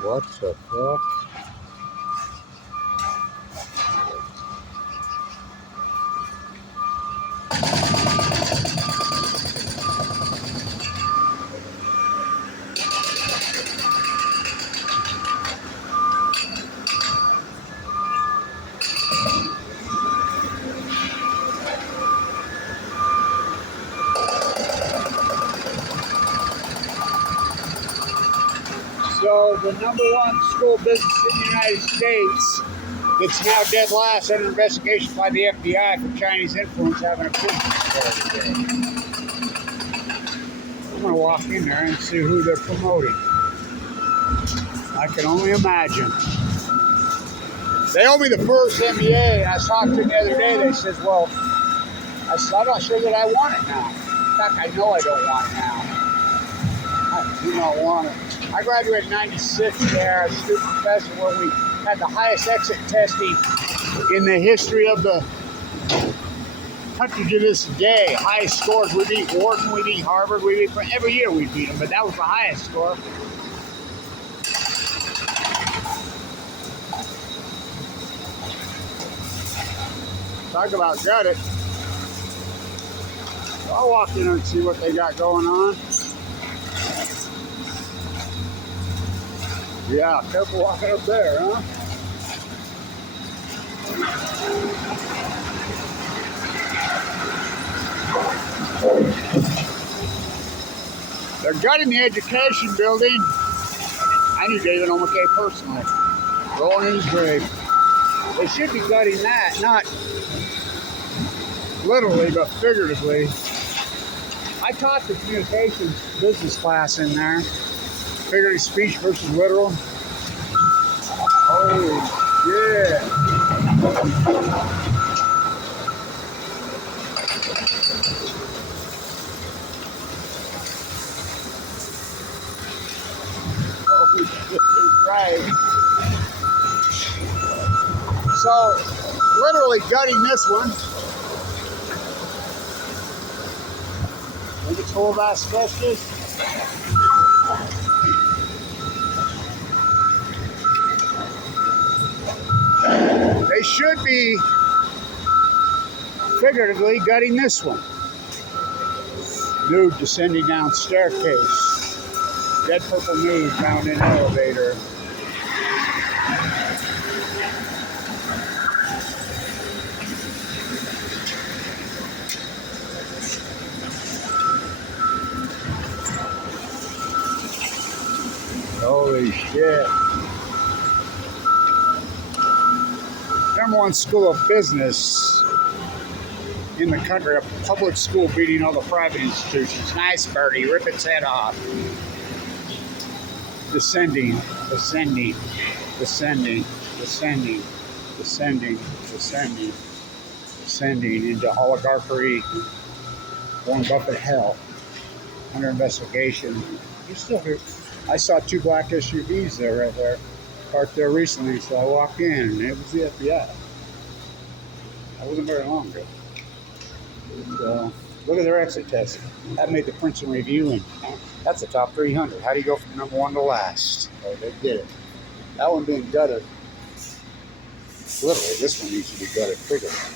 What the fuck? So the #1 school business in the United States that's now dead last under investigation by the FBI for Chinese influence having a business store today. I'm going to walk in there and see who they're promoting. I can only imagine. They owe me the first MBA, and I talked to them the other day. They says, well, I said, I'm not sure that I want it now. In fact, I know I don't want it now. I do not want it. I graduated in '96 there as a student professor where we had the highest exit testing in the history of the country to this day. Highest scores. We beat Wharton, we beat Harvard, we beat every year we beat them, but that was the highest score. Talk about gutted. So I'll walk in and see what they got going on. Yeah, careful walking up there, huh? They're gutting the education building. I knew David Omake personally. Rolling in his grave. They should be gutting that, not literally, but figuratively. I taught the communications business class in there. Figurative speech versus literal. Oh, yeah. Oh, right. So, literally gutting this one. Think it's full of asbestos. They should be figuratively gutting this one. Nude descending down staircase. Dead purple nude found in elevator. Holy shit. #1 school of business in the country, a public school beating all the private institutions. Nice birdie, rip its head off. Descending, descending, descending, descending, descending, descending, descending into oligarchy, Warren Buffett hell. Under investigation. You still here? I saw 2 black SUVs there, right there, parked there recently, so I walked in, and it was the FBI. That wasn't very long ago. So, look at their exit test. That made the Princeton Review, and that's the top 300. How do you go from #1 to last? Oh, they did it. That one being gutted. Literally, this one needs to be gutted figuratively.